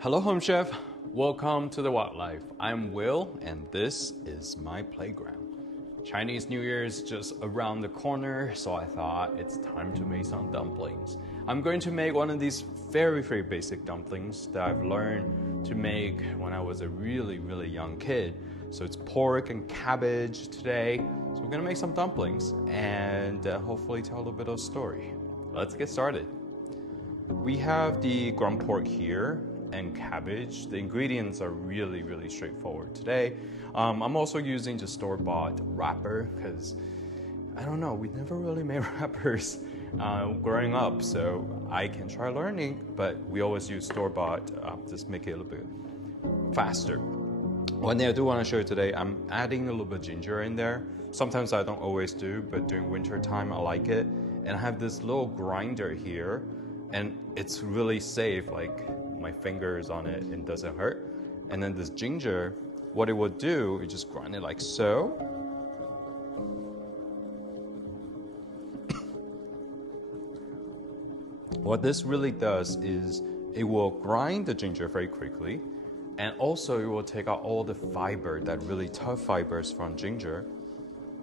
Hello Home Chef, welcome to the Wildlife. I'm Will and this is my playground. Chinese New Year is just around the corner, so I thought it's time to make some dumplings. I'm going to make one of these very basic dumplings that I've learned to make when I was a really young kid. So it's pork and cabbage today. So we're gonna make some dumplings and hopefully tell a little bit of a story. Let's get started. We have the ground pork here and cabbage. The ingredients are really straightforward today. I'm also using the store-bought wrapper because I don't know, we never really made wrappers growing up, so I can try learning, but we always use store-bought, just make it a little bit faster. One thing I do want to show you today, I'm adding a little bit of ginger in there. Sometimes I don't always do, but during winter time I like it. And I have this little grinder here, and it's really safe, like my fingers on it and doesn't hurt. And then this ginger, what it will do, you just grind it like so. What this really does is it will grind the ginger very quickly, and also it will take out all the fiber, that really tough fibers from ginger,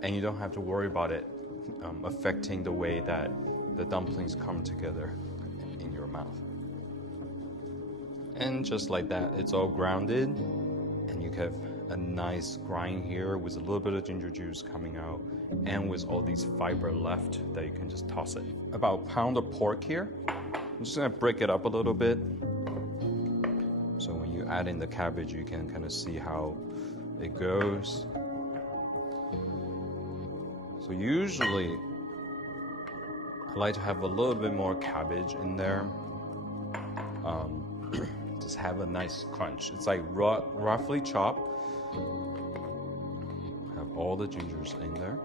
and you don't have to worry about it affecting the way that the dumplings come together in your mouth. And just like that, it's all grounded, and you have a nice grind here with a little bit of ginger juice coming out, and with all these fiber left that you can just toss it. About a pound of pork here. I'm just gonna break it up a little bit. So when you add in the cabbage, you can kind of see how it goes. So usually, I like to have a little bit more cabbage in there. Just have a nice crunch. It's like roughly chopped. Have all the gingers in there.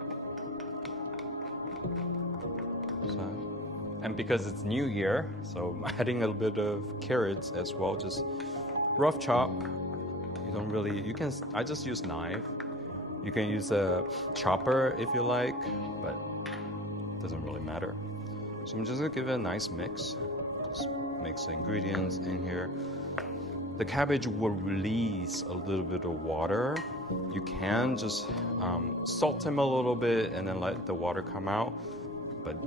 And because it's New Year, so I'm adding a little bit of carrots as well. Just rough chop. You don't really. I just use knife. You can use a chopper if you like, but it doesn't really matter. So I'm just gonna give it a nice mix. Just mix the ingredients in here. The cabbage will release a little bit of water. You can just salt them a little bit and then let the water come out, but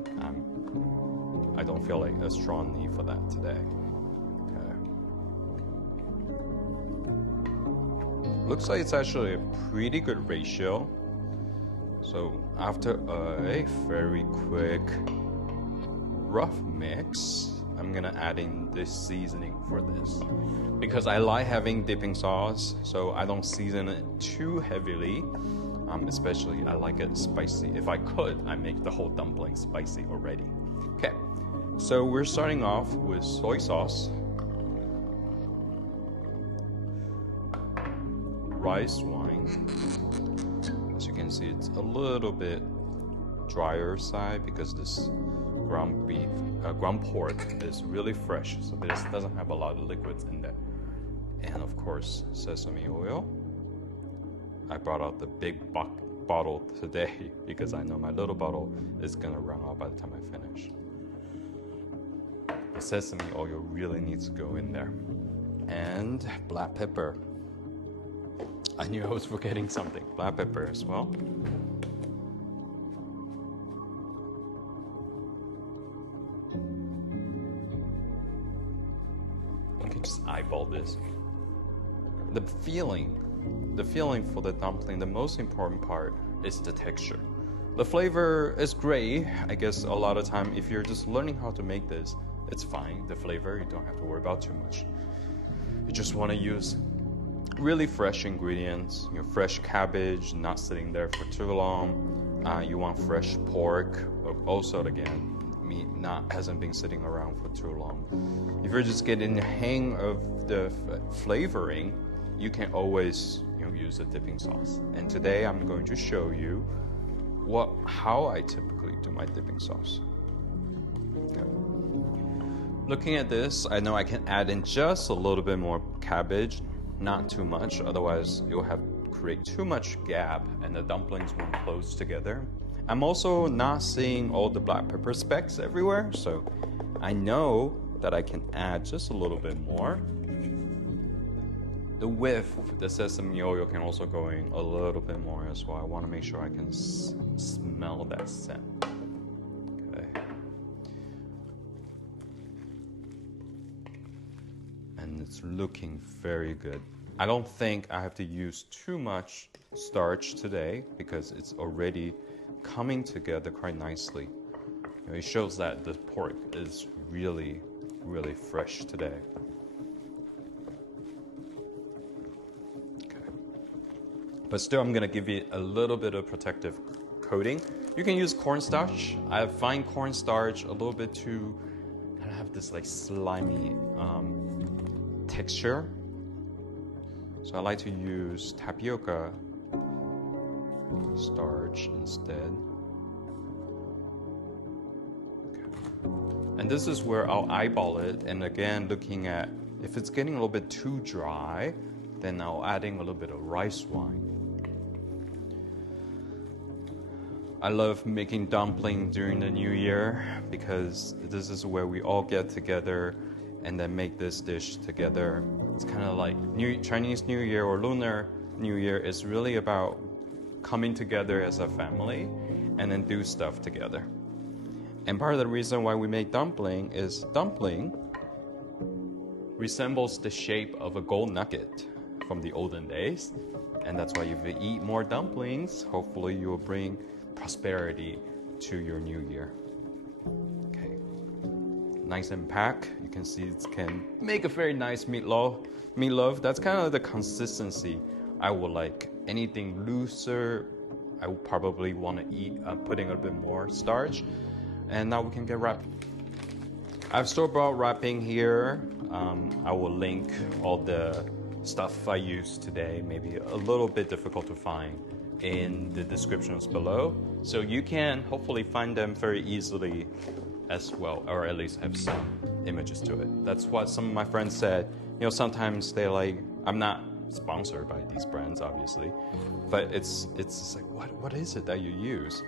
I don't feel like a strong need for that today. Okay. Looks like it's actually a pretty good ratio. So after a very quick rough mix, I'm gonna add in this seasoning for this because I like having dipping sauce, so I don't season it too heavily. Especially I like it spicy. If I could, I make the whole dumpling spicy already. Okay, so we're starting off with soy sauce, rice wine. As you can see, it's a little bit drier side because this ground pork is really fresh, so this doesn't have a lot of liquids in there. And of course, sesame oil. I brought out the big bottle today because I know my little bottle is gonna run out by the time I finish. The sesame oil really needs to go in there. And black pepper. I knew I was forgetting something. Black pepper as well. Just eyeball this. The feeling for the dumpling, the most important part is the texture. The flavor is great. I guess a lot of time if you're just learning how to make this, it's fine. The flavor, you don't have to worry about too much. You just want to use really fresh ingredients, fresh cabbage, not sitting there for too long. You want fresh pork, also again, meat hasn't been sitting around for too long. If you're just getting the hang of the flavoring, you can always use a dipping sauce. And today I'm going to show you how I typically do my dipping sauce. Okay. Looking at this, I know I can add in just a little bit more cabbage, not too much, otherwise you'll create too much gap and the dumplings won't close together. I'm also not seeing all the black pepper specks everywhere, so I know that I can add just a little bit more. the width, the sesame oil can also go in a little bit more as well. I want to make sure I can smell that scent. Okay. And it's looking very good. I don't think I have to use too much starch today because it's already coming together quite nicely. You know, it shows that the pork is really, really fresh today. Okay. But still, I'm gonna give it a little bit of protective coating. You can use cornstarch. I find cornstarch a little bit too kind of have this like slimy texture. So I like to use tapioca starch instead. And this is where I'll eyeball it, and again looking at if it's getting a little bit too dry, then I'll adding a little bit of rice wine. I love making dumpling during the new year because this is where we all get together and then make this dish together. It's kind of like Chinese New Year or Lunar New Year is really about coming together as a family and then do stuff together. And part of the reason why we make dumpling is dumpling resembles the shape of a gold nugget from the olden days. And that's why if you eat more dumplings, hopefully you will bring prosperity to your new year. Okay, nice and packed. You can see it can make a very nice meatloaf. That's kind of the consistency I would like. Anything looser, I would probably want to eat putting a bit more starch. And now we can get wrapped. I have store-bought wrapping here. I will link all the stuff I used today, maybe a little bit difficult to find, in the descriptions below. So you can hopefully find them very easily as well, or at least have some images to it. That's what some of my friends said. You know, sometimes they're like, I'm not sponsored by these brands, obviously, but it's like, what is it that you use?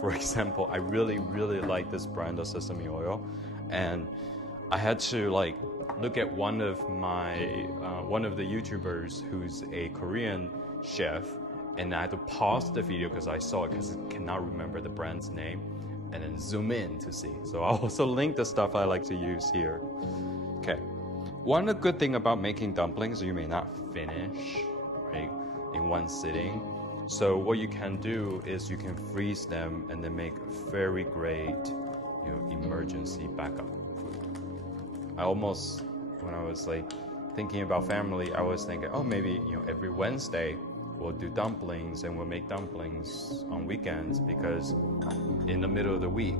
For example, I really like this brand of sesame oil, and I had to like look at one of the YouTubers who's a Korean chef, and I had to pause the video because I saw it because I cannot remember the brand's name, and then zoom in to see. So I'll also link the stuff I like to use here. Okay, one good thing about making dumplings, you may not finish right in one sitting. So what you can do is you can freeze them and then make very great, emergency backup food. I almost, when I was like thinking about family, I was thinking, oh, maybe every Wednesday we'll do dumplings and we'll make dumplings on weekends because in the middle of the week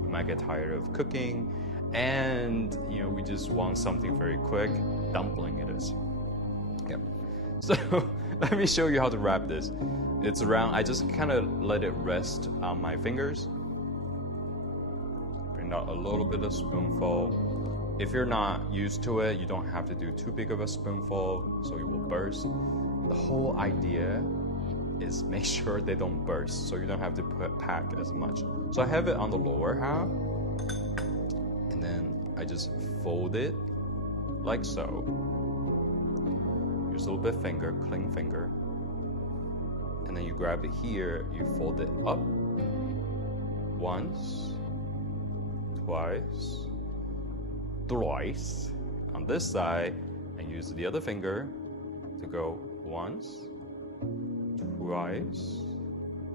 we might get tired of cooking and we just want something very quick. Dumpling it is. Yep. So let me show you how to wrap this. It's round. I just kind of let it rest on my fingers. Bring out a little bit of spoonful. If you're not used to it, you don't have to do too big of a spoonful so it will burst. The whole idea is make sure they don't burst so you don't have to pack as much. So I have it on the lower half, and then I just fold it like so. Use a little bit finger, clean finger. And then you grab it here, you fold it up once, twice, thrice on this side, and use the other finger to go once, twice,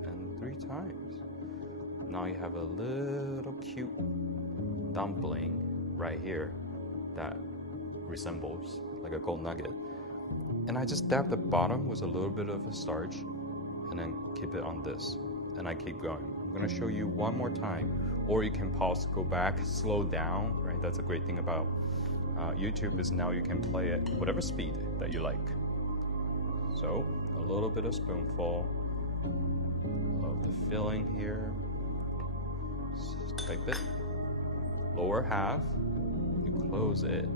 and 3 times. Now you have a little cute dumpling right here that resembles like a gold nugget. And I just dab the bottom with a little bit of a starch and then keep it on this, and I keep going. I'm gonna show you one more time, or you can pause, go back, slow down, right? That's a great thing about YouTube is now you can play at whatever speed that you like. So a little bit of spoonful of the filling here, type it, lower half, you close it,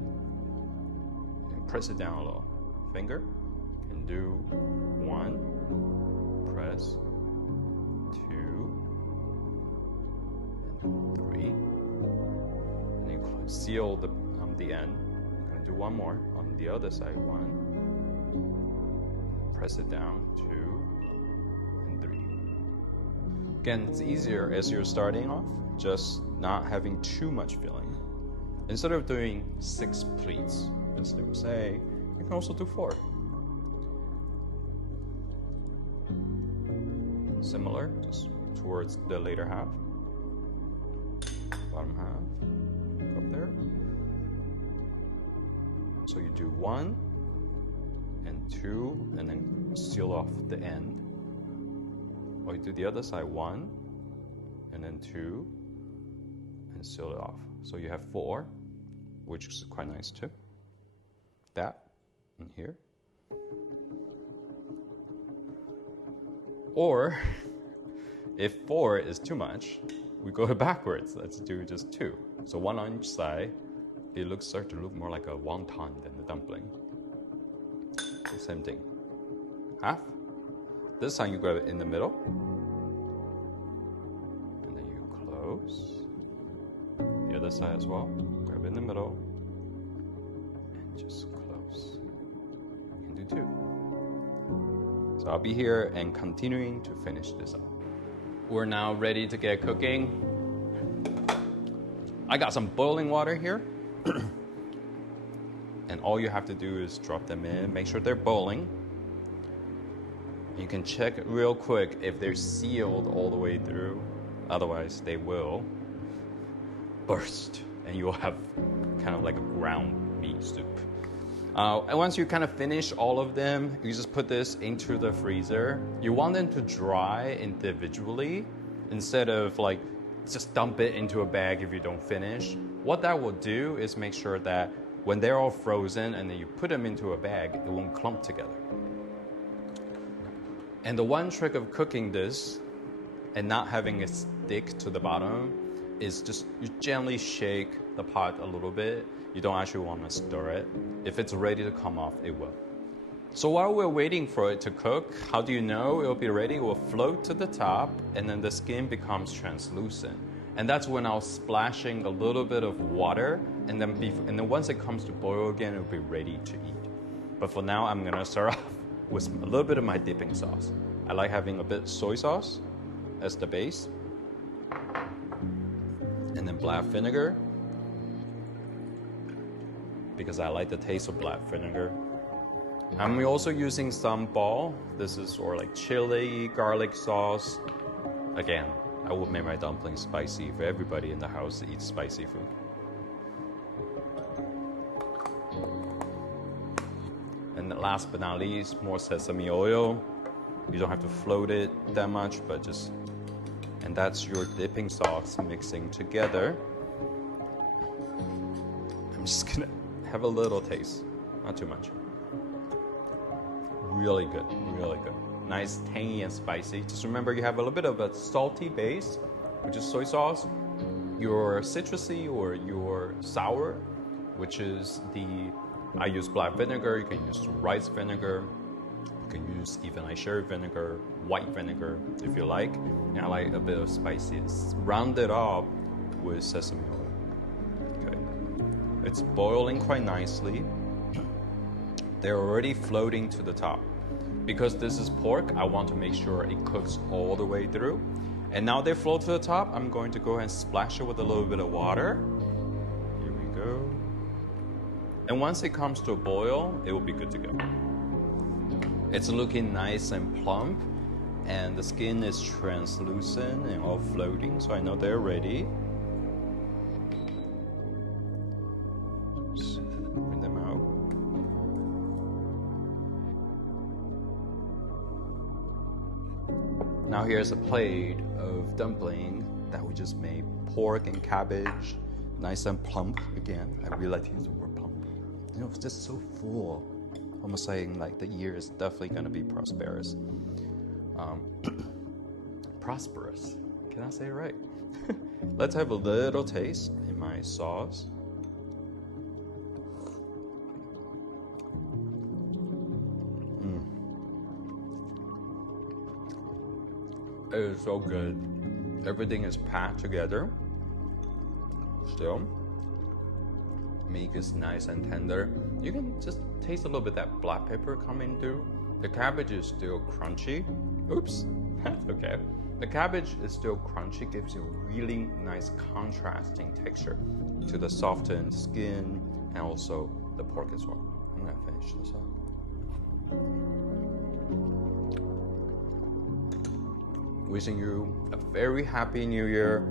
and press it down a little. Finger, and do 1, press, 2, and 3, and you seal the end. I'm gonna do one more on the other side. 1. Press it down. 2 and 3. Again, it's easier as you're starting off, just not having too much filling. Instead of doing 6 pleats, as they would say, you can also do 4. Similar, just towards the later half. Bottom half, up there. So you do 1 and 2, and then seal off the end. Or you do the other side, 1 and then 2, and seal it off. So you have 4, which is quite nice too. That and here. Or if 4 is too much, we go backwards. Let's do just 2. So 1 on each side. It start to look more like a wonton than a dumpling. Same thing. Half. This time you grab it in the middle. And then you close. The other side as well. Grab it in the middle. And just close. You can do 2. So I'll be here and continuing to finish this up. We're now ready to get cooking. I got some boiling water here. And all you have to do is drop them in, make sure they're boiling. You can check real quick if they're sealed all the way through. Otherwise, they will burst and you'll have kind of like a ground meat soup. And once you kind of finish all of them, you just put this into the freezer. You want them to dry individually instead of like just dump it into a bag if you don't finish. What that will do is make sure that when they're all frozen and then you put them into a bag, it won't clump together. And the one trick of cooking this and not having it stick to the bottom is just you gently shake the pot a little bit. You don't actually want to stir it. If it's ready to come off, it will. So while we're waiting for it to cook, how do you know it'll be ready? It will float to the top and then the skin becomes translucent. And that's when I'll splashing a little bit of water and then once it comes to boil again, it'll be ready to eat. But for now, I'm gonna start off with a little bit of my dipping sauce. I like having a bit soy sauce as the base. And then black vinegar, because I like the taste of black vinegar. I'm also using some ball. This is sort of like chili, garlic sauce. Again, I will make my dumplings spicy for everybody in the house that eats spicy food. And last but not least, more sesame oil. You don't have to float it that much, but just, and that's your dipping sauce mixing together. I'm just gonna have a little taste, not too much. Really good, really good. Nice, tangy and spicy. Just remember you have a little bit of a salty base, which is soy sauce. Your citrusy or your sour, which is I use black vinegar. You can use rice vinegar. You can use even like sherry vinegar, white vinegar if you like. And I like a bit of spiciness. Round it up with sesame oil. Okay. It's boiling quite nicely. They're already floating to the top. Because this is pork, I want to make sure it cooks all the way through. And now they float to the top, I'm going to go ahead and splash it with a little bit of water. Here we go. And once it comes to a boil, it will be good to go. It's looking nice and plump, and the skin is translucent and all floating, so I know they're ready. Just bring them out. Now here's a plate of dumpling that we just made. Pork and cabbage, nice and plump again. I really like to use the word plump. You know, it's just so full. Almost saying like the year is definitely gonna be prosperous. Prosperous, can I say it right? Let's have a little taste in my sauce. It is so good. Everything is packed together. Still. meat is nice and tender. You can just taste a little bit that black pepper coming through. The cabbage is still crunchy. Oops, that's okay. The cabbage is still crunchy, gives you a really nice contrasting texture to the softened skin and also the pork as well. I'm gonna finish this up. Wishing you a very happy new year.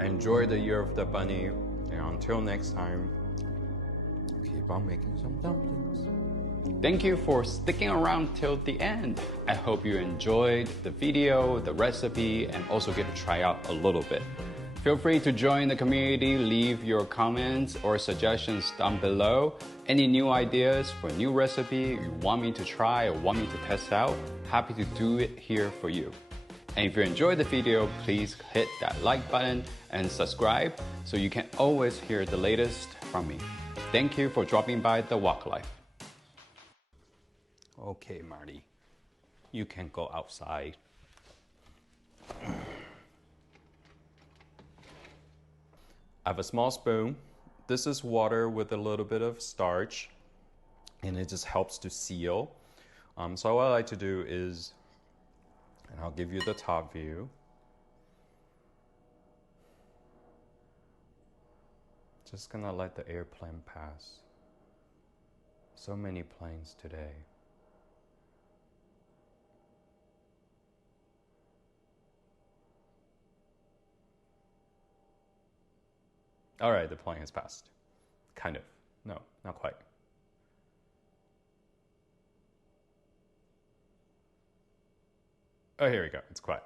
Enjoy the year of the bunny. And until next time, keep on making some dumplings. Thank you for sticking around till the end. I hope you enjoyed the video, the recipe, and also get to try out a little bit. Feel free to join the community, leave your comments or suggestions down below. Any new ideas for a new recipe you want me to try or want me to test out, happy to do it here for you. And if you enjoyed the video, please hit that like button and subscribe so you can always hear the latest from me. Thank you for dropping by the Wok Life. Okay, Marty, you can go outside. I have a small spoon. This is water with a little bit of starch, and it just helps to seal. So what I like to do is, and I'll give you the top view. Just gonna let the airplane pass. So many planes today. All right, the plane has passed. Kind of. No, not quite. Oh, here we go. It's quiet.